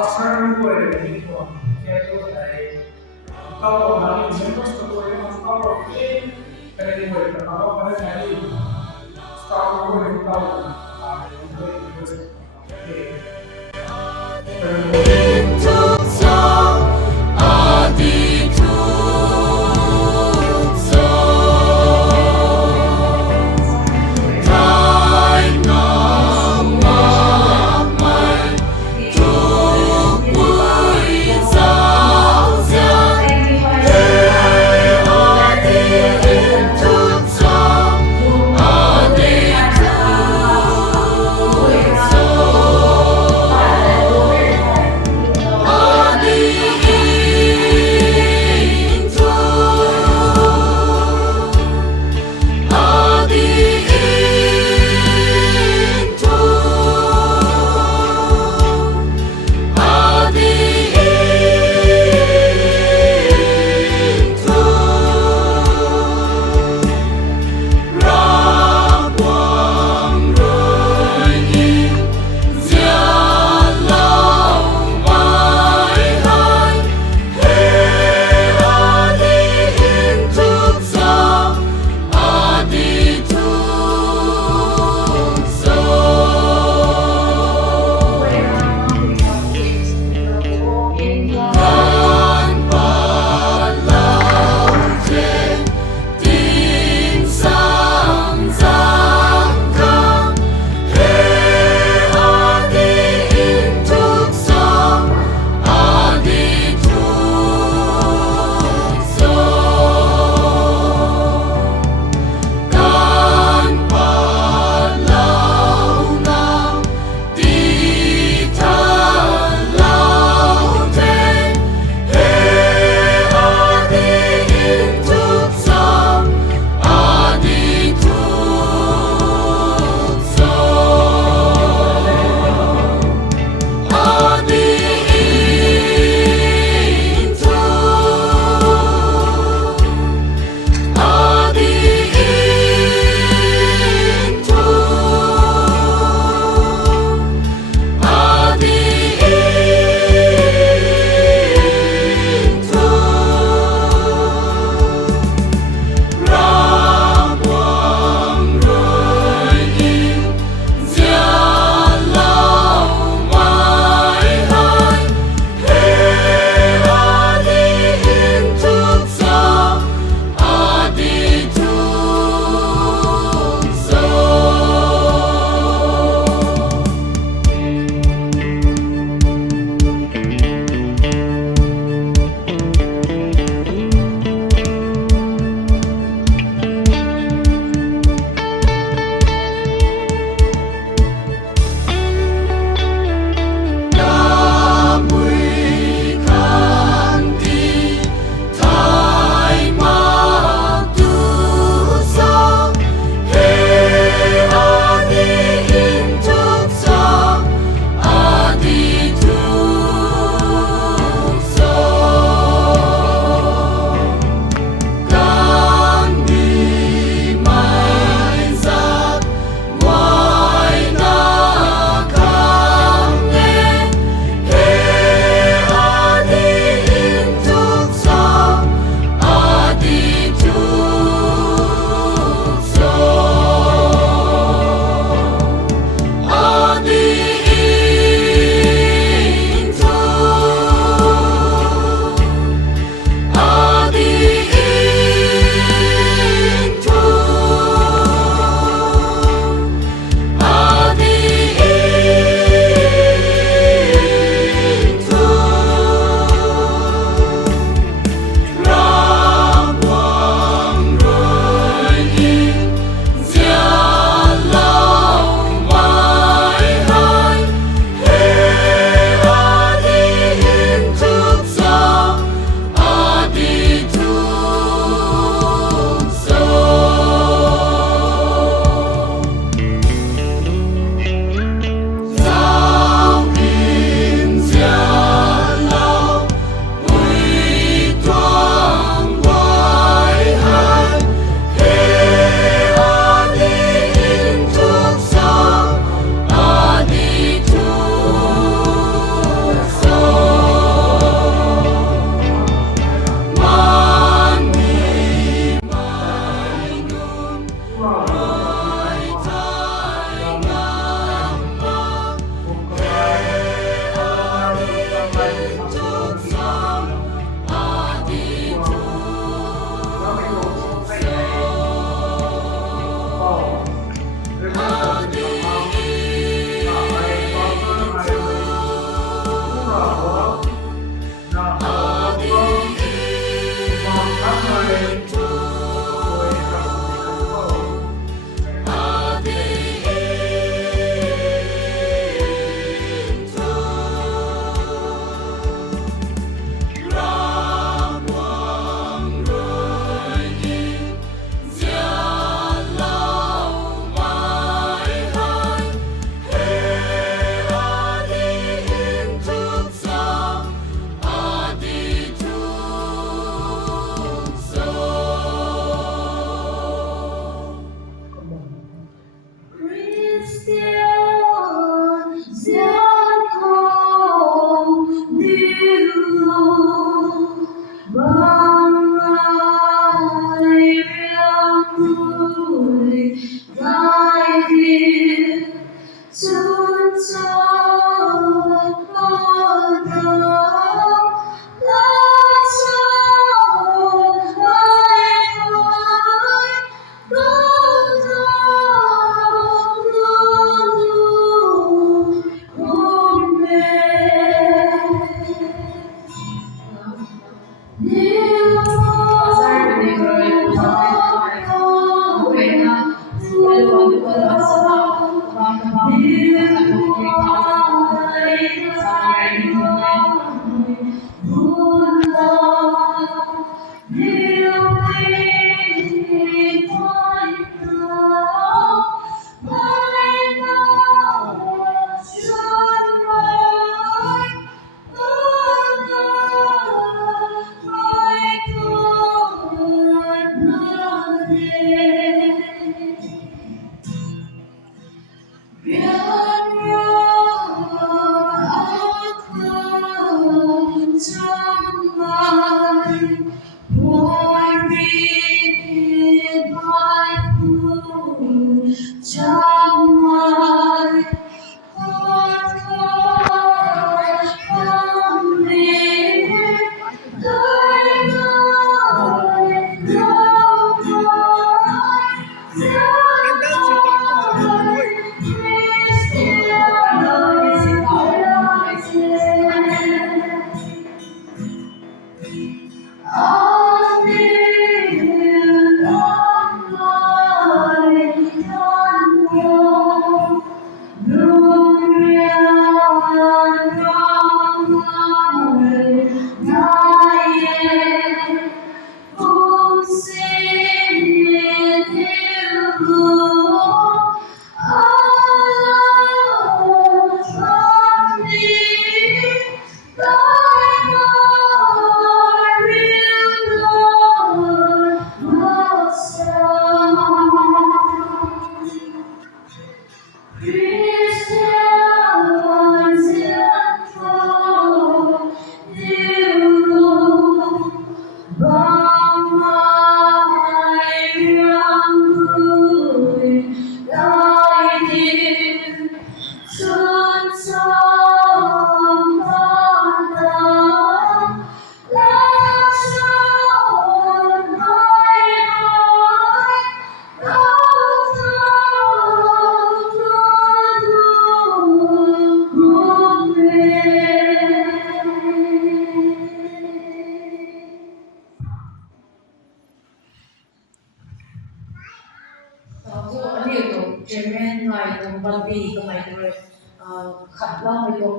pasaran ko dito kaya ko ay kalau hari members ko ay mas kalau kaya mo ay ako pa rin ay start ko ay tao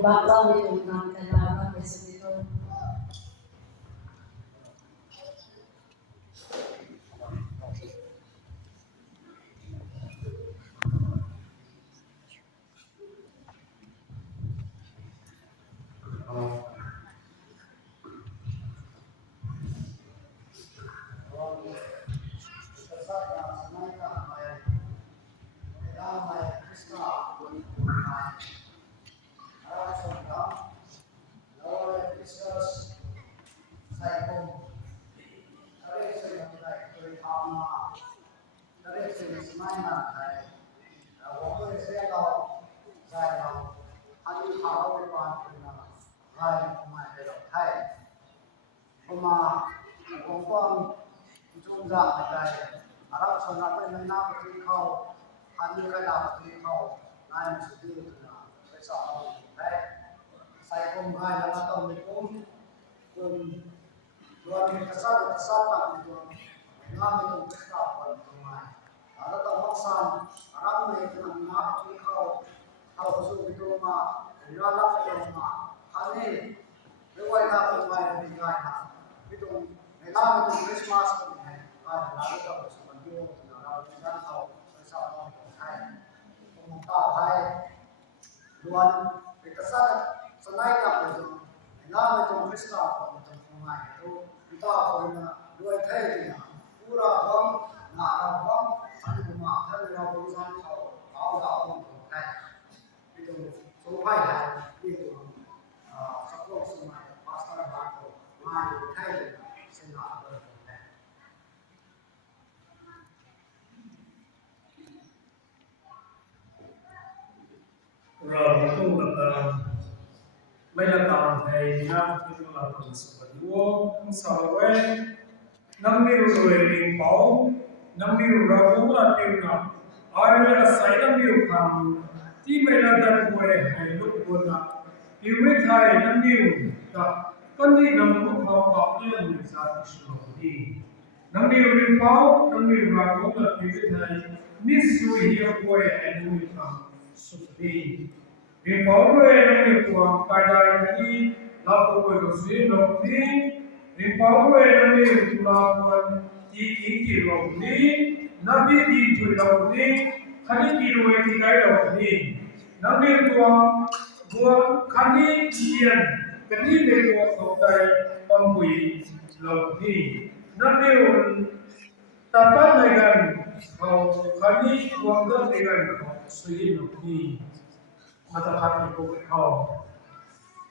bakal ditunggang kenapa besok itu. Rồi tu là bây giờ còn thầy nam thì là phần sự vua sau ấy năm điều rồi liền bảo năm điều rồi cũng là điều nào ai là sai năm điều tham thì bây giờ đặt quay hay lúc buồn nào điều với thầy năm điều đó con gì năm lúc họ bảo lên người ta thì sửa đi năm điều liền bảo năm điều rồi cũng là điều với thầy miss you here quay hay lúc tham sửa đi vì bảo vệ năng lực của cải đại này là của người có duyên đồng lý vì bảo vệ năng lực của là quân chỉ kỳ đồng lý năng lực đi tuổi đồng lý khani kỳ đuôi thì cái đồng lý năng lực của khani chiên cái gì để của cầu tay con quỷ đồng lý năng lực tập tác này gần cầu khani của đất này gần cầu suy đồng lý matapati ko ikaw.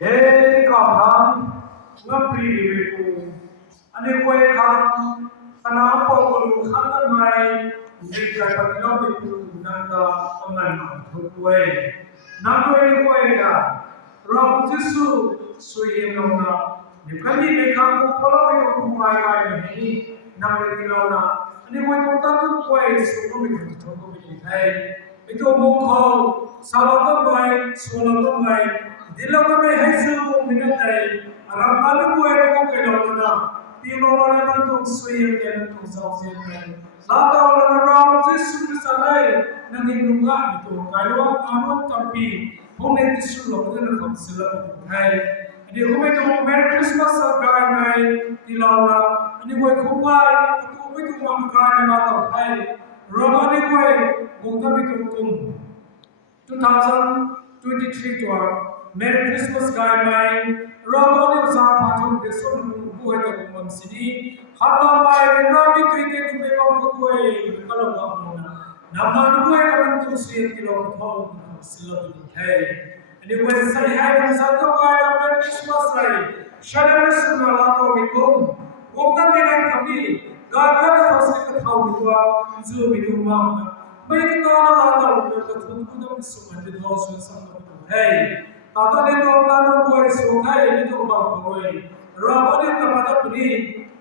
Ikaw ham, nga piliwi ko. Ano ko ikaw, kanapo ko luhan na may, hindi ka pagkilawin ko nanda pangalan huwag. Nakoy ko ikaw, Ram Jisu suyin lang na, di kali may kako pala may kumaya na hindi, nakikilaw na, ano ko itong tatong ko ay sumumit ito ko binigay. Ito mukhaw, salah baik, solah baik, dilam kami hasil minatai, aram alu ko ay ko kailangan na, tinola na itong suyin kaya itong sausin kaya. Lata wala na ram, Yesu Kristanay, nanginunga ito, kailangan anuan tampi, kung naitisula ko na kamsila ito kaya. Hindi ko may itong Merry Christmas sa kaya may tilaw na, hindi ko ay kumay, ako may itong mga kaya na ito kaya. Ramani ko ay gugam itong 2023 to Merry Christmas guideline. Ramani sa patong deson buhay na kumam sini. Hata may rami to ite kumebang ko ay kalawang muna. Naman ko ay naman itong siyang kilawang sila binigay. Hindi ko ay salihay ng sato kaya ng Merry Christmas ay siya na sa nalato mikong. Gugam binay kami. Gagana sa katawid ko zo bitung mamna may kita na latar ko katun ko na suman din ho sa kapito hey tata nito tano ko ay sukay nito ba ko ay ramani tapada puni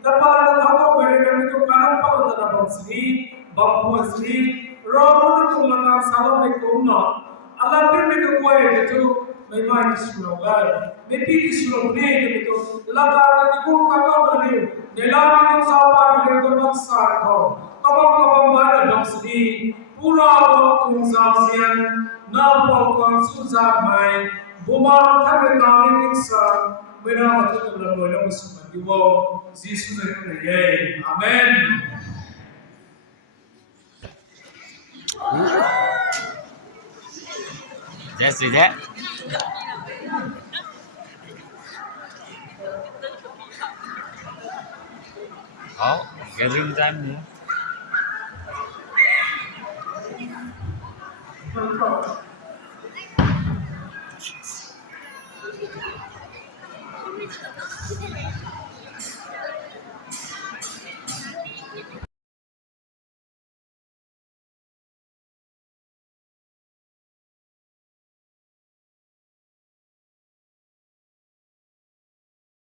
tapala na tao pwede na nito kanang pa na bamsini bampuasini ramani ko lang sa may kumna alapin nito ko ay nito may mga isulogal may pigisulo ni nito laga na ko kakaw ni Nilami ng sapa ng magsar ko. Kapag mana ng sini, pura kung sasiyan, na pagkang susabay, Buma thang na ni sa bena ma tu la lo na su ma di wo Jesus ne ko ye amen That's it. Oh, gathering time.